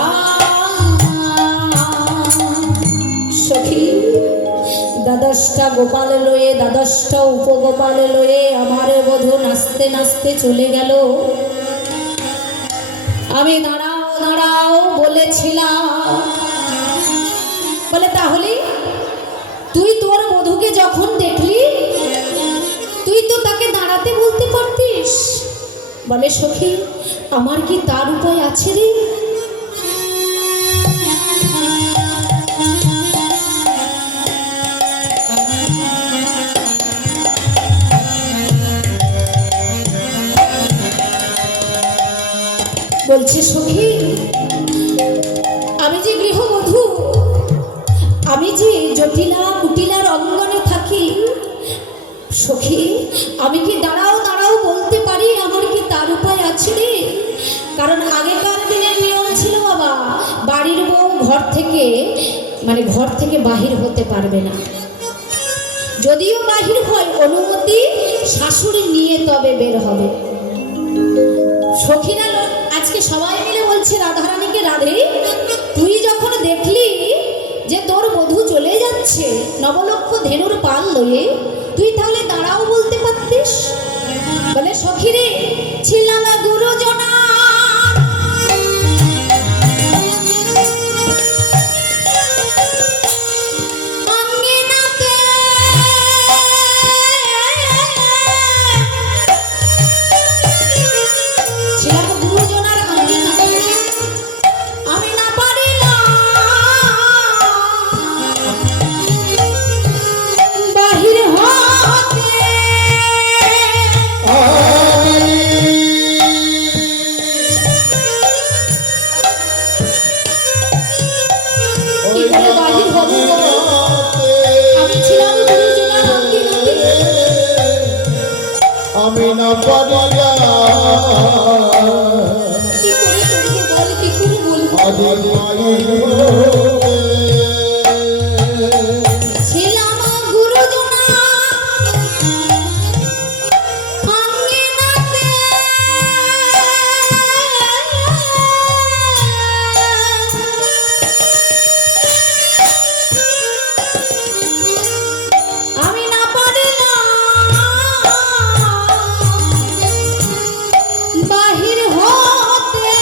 সখী দ্বাদশটা গোপাল লয়ে দ্বাদশটা উপগোপাল লয়ে আমার বধূ নাচতে নাচতে চলে গেল। আমি দাঁড়াও দাঁড়াও বলেছিলাম, বলে তাহলে তুই তোর বধূকে যখন দেখলি তুই তো তাকে দাঁড়াতে বলতে পারতিস। বলে সখী আমার কি তার উপায় আছে রে? বলছে সখী আমি যে গৃহবধূ, আমি যে জটিলা কুটিলার অঙ্গনে থাকি, সখী আমি কি দাঁড়াও দাঁড়াও বলতে পারি? আমার কি তার উপায় আছে রে? কারণ আগেকার দিনের নিয়ম ছিল বাবা, বাড়ির বউ ঘর থেকে বাহির হতে পারবে না। যদিও বাহির হয় অনুমতি শাশুড়ি নিয়ে তবে বের হবে। সখীরা আজকে সবাই মিলে বলছে রাধারানীকে, রাধে তুই যখন দেখলি যে তোর বধূ চলে যাচ্ছে নবলক্ষ ধেনুর পাল লয়ে, তুই তাহলে দাঁড়াও বলতে পারতিস। বলে সখী রে ছিলাম গুরুজনা আমি না পারিয়া ছিলাম গুরুজনা আমি না পারিলাম বাহির হতে।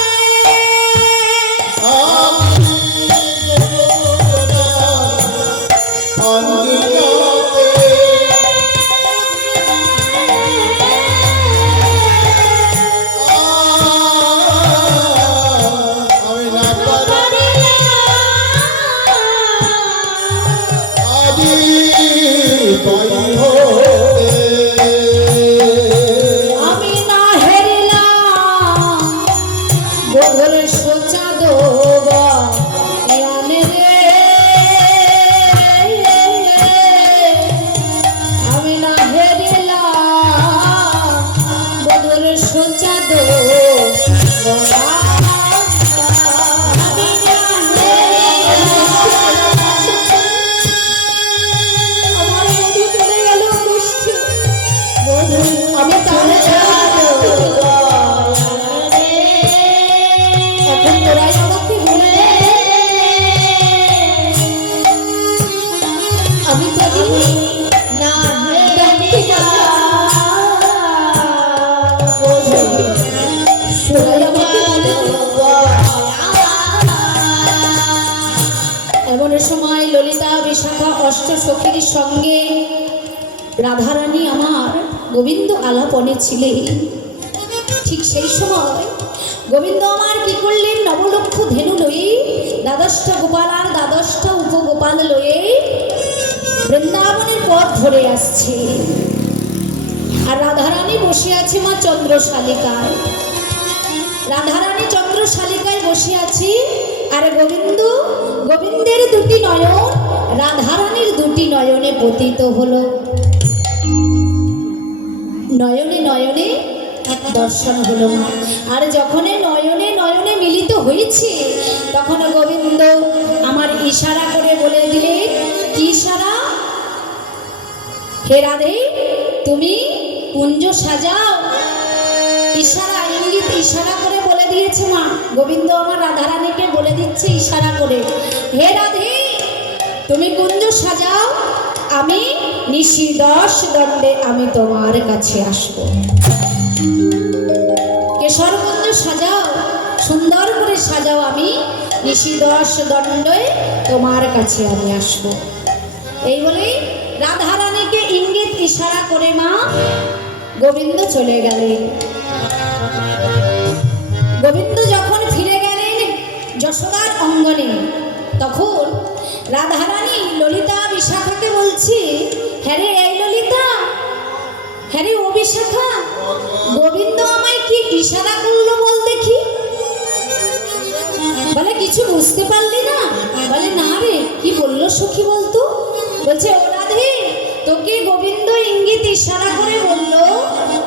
আমি না হেরিলাম বধুর সোচা দোবা জ্ঞানে রে, আমি না হেরিলাম বধুর সোচা দোবা। আমি তাহলে এখন তোরাই আমাকে বলে আমি তো না এমন সময় ললিতা বিশাখা অষ্ট সখীর সঙ্গে রাধারানী আমার গোবিন্দ আলাপনে ছিলেন। ঠিক সেই সময় গোবিন্দ আমার কি করলেন, নবলক্ষ ধেনু লয়ে দ্বাদশটা গোপাল আর দ্বাদশটা উপগোপাল লয়ে বৃন্দাবনের পথ ধরে আসছে। আর রাধারানী বসে আছে মা চন্দ্রশালিকায়। রাধারানী চন্দ্রশালিকায় বসে আছে, আর গোবিন্দের দুটি নয়ন রাধারানীর দুটি নয়নে পতিত হলো। নয়নে নয়নে দর্শন হলো। আর যখন নয়নে নয়নে মিলিত হয়েছে তখন গোবিন্দ আমার ইশারা করে বলে দিলে, কি ইশারা? হে রাধে তুমি কুঞ্জ সাজাও। ইশারা ইঙ্গিত ইশারা করে বলে দিয়েছে মা, গোবিন্দ আমার রাধারানীকে বলে দিচ্ছে ইশারা করে, হে রাধে তুমি কুঞ্জ সাজাও, আমি নিশি 10 দণ্ডে আমি তোমার কাছে আসব। কেশর কুঞ্জ সাজাও, সুন্দর করে সাজাও, আমি নিশি 10 দণ্ডে তোমার কাছে আমি আসব। এই বলেই রাধারানীকে ইঙ্গিত ইশারা করে মা গোবিন্দ চলে গেলেন। গোবিন্দ যখন ফিরে গেলেন যশোদার অঙ্গনে, তখন রাধারানী ললিতা বিশাখাকে বলছি, হ্যাঁ রে এই ললিতা, হ্যাঁ রে ও বিশাখা, গোবিন্দ আমায় কি ইশারা করলো বল দেখি। বলে কিছু বুঝতে পারলি না? বলে না রে, কি বললো সখী বলতো? বলছে ও রাধে, তোকে গোবিন্দ ইঙ্গিত ইশারা করে বলল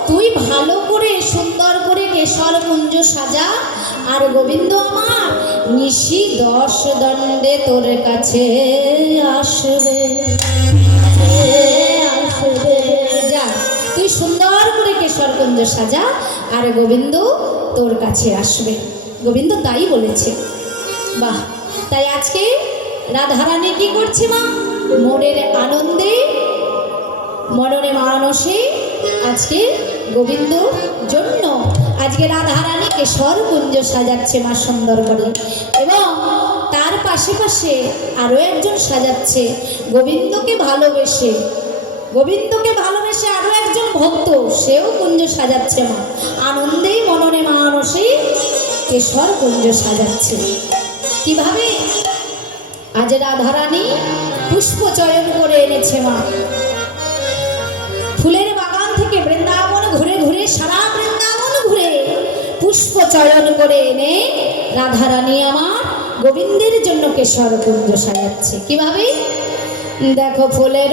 তুই ভালো করে সুন্দর করে কেশর কুঞ্জ সাজা, আর গোবিন্দ আমার নিশি 10 দণ্ডে তোর কাছে আসবে। যা তুই সুন্দর করে কেশর কুঞ্জ সাজা, আর গোবিন্দ তোর কাছে আসবে। গোবিন্দ তাই বলেছে। বাহ, তাই আজকে রাধারানী কি করছে মা? মনের আনন্দে মননে মানসে আজকে গোবিন্দ জন্য আজকে রাধারানী কেশর কুঞ্জ সাজাচ্ছে মা সুন্দর করে, এবং তার পাশে পাশে আরো একজন সাজাচ্ছে গোবিন্দকে ভালোবেসে। গোবিন্দকে ভালোবেসে আরো একজন ভক্ত, সেও কুঞ্জ সাজাচ্ছে মা আনন্দে মননে মানসে কেশর কুঞ্জ সাজাচ্ছে। কিভাবে? আজ রাধারানী পুষ্প চয়ন করে এনেছে মা, ফুলের বাগান থেকে বৃন্দাবন ঘুরে ঘুরে, সারা বৃন্দাবন ঘুরে পুষ্প চয়ন করে এনে রাধারানী আমার গোবিন্দের জন্য কেশর কুঞ্জ সাজাচ্ছে। কিভাবে? দেখো ফুলের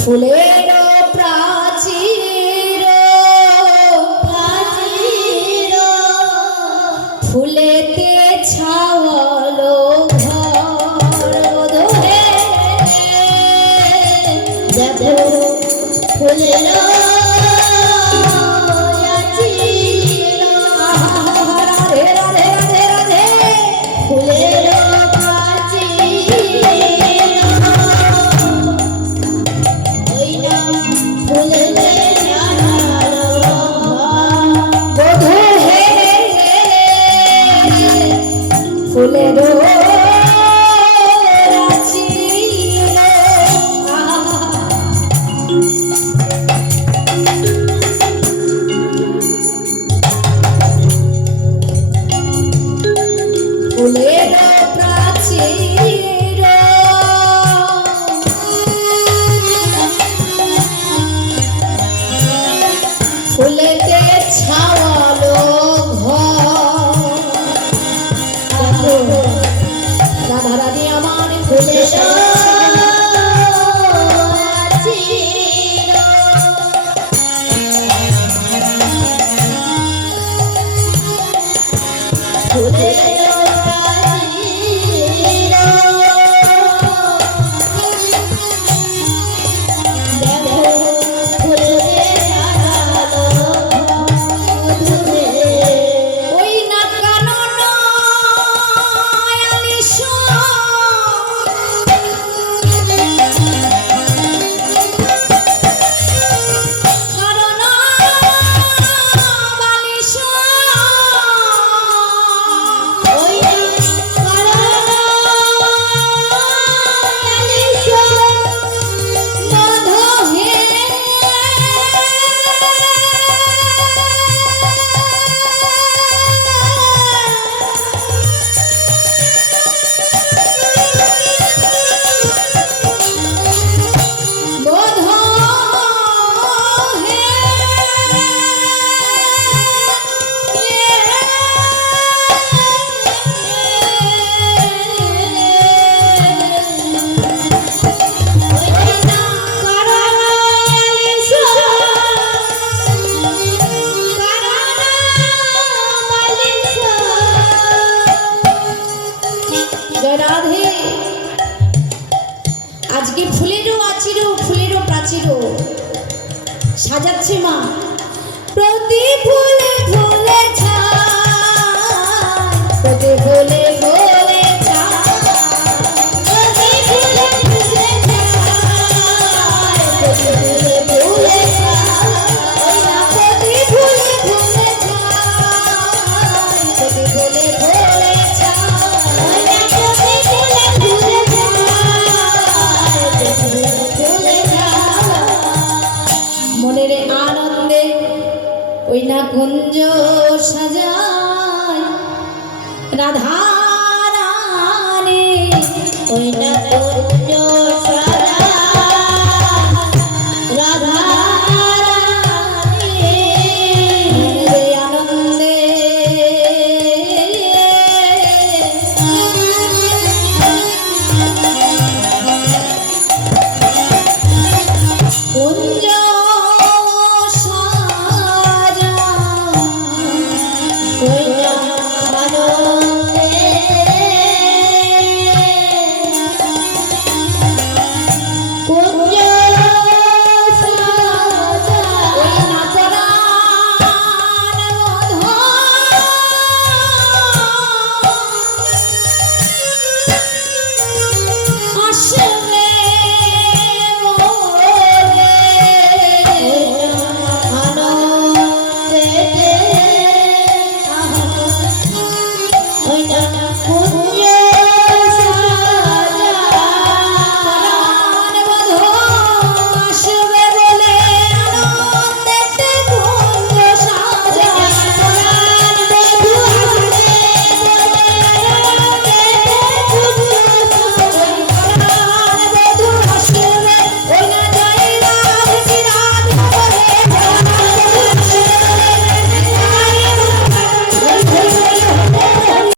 ফুলের প্রাচীর ফুলেতে ছাওয়ালো ঘর ধরে, দেখো ফুলের রাধে রাধে রাধে রাধে ফুলের ফুলের ফুলের প্রাচীর ফুলেতে ছাওয়ালো ঘর, রাধারানী আমার ফুলে যাচ্ছি মা। প্রতি ফুলে ফুলে ছায়, প্রতি ফুলে ফুলে ছায়, প্রতি ফুলে ফুলে ছায়, প্রতি ফুলে ফুলে ছায়, ওই না প্রতি ফুলে ফুলে ছায়, প্রতি ফুলে ফুলে ছায়, ওই না প্রতি ফুলে ফুলে ছায়, প্রতি ফুলে ফুলে ছায়। মনের আনন্দে ওই না কুঞ্জ সাজায় রাধা